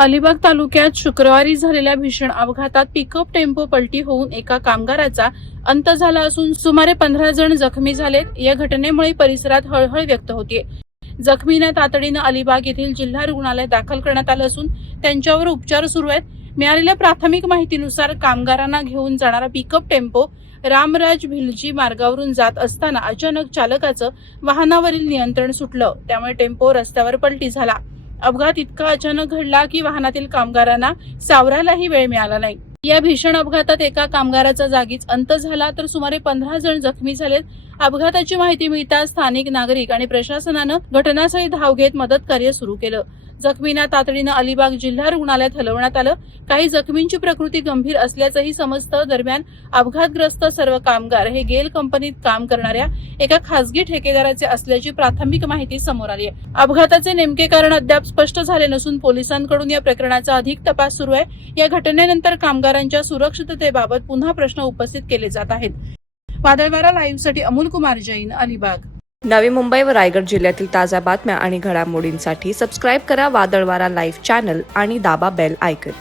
अलिबाग तालुक्यात शुक्रवारी झालेल्या भीषण अपघातात पिकअप टेम्पो पलटी होऊन एका कामगाराचा अंत झाला असून सुमारे 15 जण जखमी झालेत. या घटनेमुळे परिसरात हळहळ व्यक्त होतीये. जखमींना तातडीनं अलिबाग येथील जिल्हा रुग्णालयात दाखल करण्यात आलं असून त्यांच्यावर उपचार सुरू आहेत. मिळालेल्या प्राथमिक माहितीनुसार कामगारांना घेऊन जाणारा पिकअप टेम्पो रामराज भिलजी मार्गावरून जात असताना अचानक चालकाचं वाहनावरील नियंत्रण सुटलं. त्यामुळे टेम्पो रस्त्यावर पलटी झाला. अपघात इतका अचानक घडला की वाहनातील कामगारांना सावरायलाही वेळ मिळाला नाही. या भीषण अपघातात एका कामगाराचा जागीच अंत झाला तर सुमारे 15 जण जखमी झालेत. अपघाताची माहिती मिळताच स्थानिक नागरिक आणि प्रशासनानं घटनास्थळी धाव घेत मदत कार्य सुरू केलं. जखमींना तातडीनं अलिबाग जिल्हा रुग्णालयात हलवण्यात आलं. काही जखमींची प्रकृती गंभीर असल्याचंही समजतं. दरम्यान अपघातग्रस्त सर्व कामगार हे गेल कंपनीत काम करणाऱ्या एका खासगी ठेकेदाराचे असल्याची प्राथमिक माहिती समोर आली आहे. अपघाताचे नेमके कारण अद्याप स्पष्ट झाले नसून पोलिसांकडून या प्रकरणाचा अधिक तपास सुरू आहे. या घटनेनंतर कामगारांच्या सुरक्षिततेबाबत पुन्हा प्रश्न उपस्थित केले जात आहेत. वादळवारा लाईव्हसाठी अमोल कुमार जैन, अलिबाग. नवी मुंबई व रायगड जिल्ह्यातील ताज्या बातम्या आणि घडामोडींसाठी सबस्क्राईब करा वादळवारा लाईव्ह चॅनल आणि दाबा बेल आयकॉन.